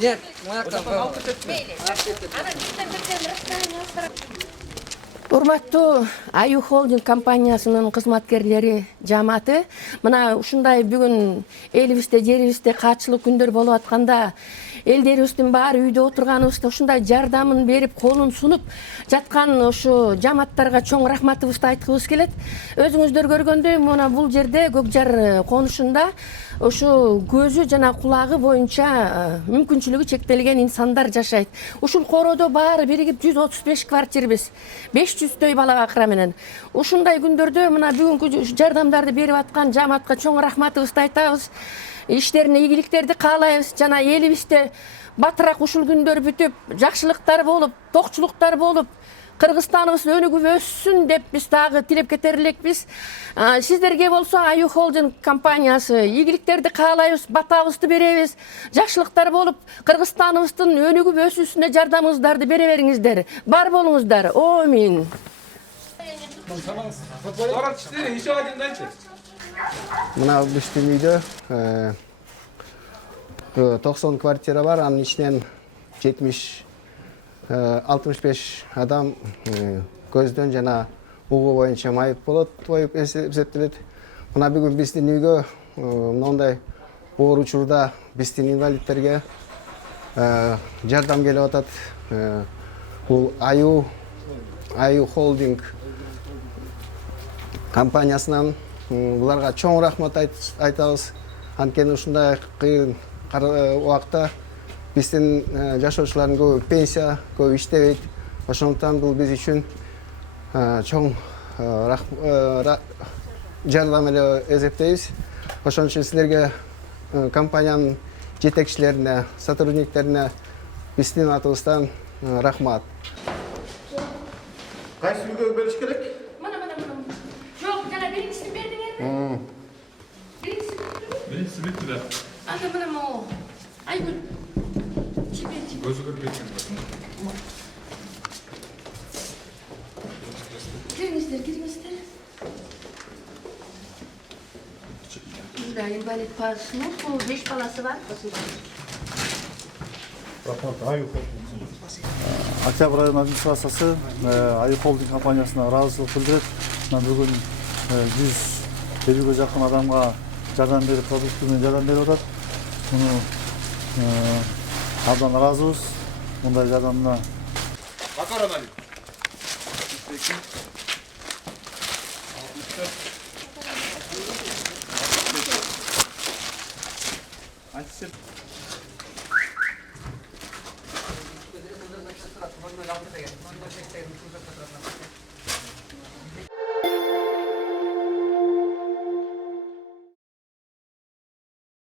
Нет, маяктан. Урматтуу Аю Холдинг компаниясынын кызматкерлери жамааты, мына ушундай бүгүн элибизде, жерибизде каатчылык күндөр болуп атканда, элдерибиздин баары үйдө отурганыбызда ушундай жардамын берип, колун сунуп жаткан ушу жамааттарга чоң рахматыбызды айткыбыз келет. Өзүңүздөр көргөндөй, мына бул жерде Көкжар конушунда ушу көзү жана кулагы боюнча мүмкүнчүлүгү чектелген инсандар жашайт. Ушул короодо баары биригип 135 квартирабыз, 500 бала акыра менен. Ушундай күндөрдө мына бүгүнкү жардамдарды берип аткан жамаатка чоң рахматыбызды айтабыз. Иштерине ийгиликтерди каалайбыз жана элибизде батыраак ушул күндөр бүтүп, жакшылыктар болуп, токчулуктар болуп, Кыргызстаныбыз өнүгүп өссүн деп биз дагы тилеп кетер элекпиз. Сиздерге болсо Аю Холдинг компаниясы ийгиликтерди каалайбыз, батабызды беребиз. Жакшылыктар болуп, Кыргызстаныбыздын өнүгүп өсүүсүнө жардамыңыздарды бере бериңиздер. Бар болуңуздар. Амин. Мына биздин үйдө 90 квартира бар, анын ичинен 65 адам көздөн жана угуу боюнча майып болот, тоюп эсептелет. Мына бүгүн биздин үйгө мындай оор учурда биздин инвалидтерге жардам келип атат. Бул Аю Холдинг компаниясынан буларга чоң рахмат айтабыз. Анткени ушундай кыйын убакта биздин жашоочулардын көбү пенсия, көбү иштебейт. Ошондуктан бул биз үчүн чоң жардам эле эсептейбиз. Ошон үчүн силерге, компаниянын жетекчилерине, сотрудниктерине биздин атыбыздан рахмат. Кайсы үйгө бериш керек? Мына. Жок, жана биринчисин бердиңерби? Биринчиси бүттү да. Анда мына могу. Айгүл. Көзү көрбөйт. Кириңиздер. Бизде инвалид пасынын 5 баласы бар. Рахмат, Аю Холдинг. Октябрь айынын администрациясы Аю Холдинг компаниясына ыраазычылык билдирет. Бүгүн 150ге жакын адамга жардам берип, продуктивный жардам берип атат. Муну абдан ыраазыбыз. Мындай жардамына. Акаранали.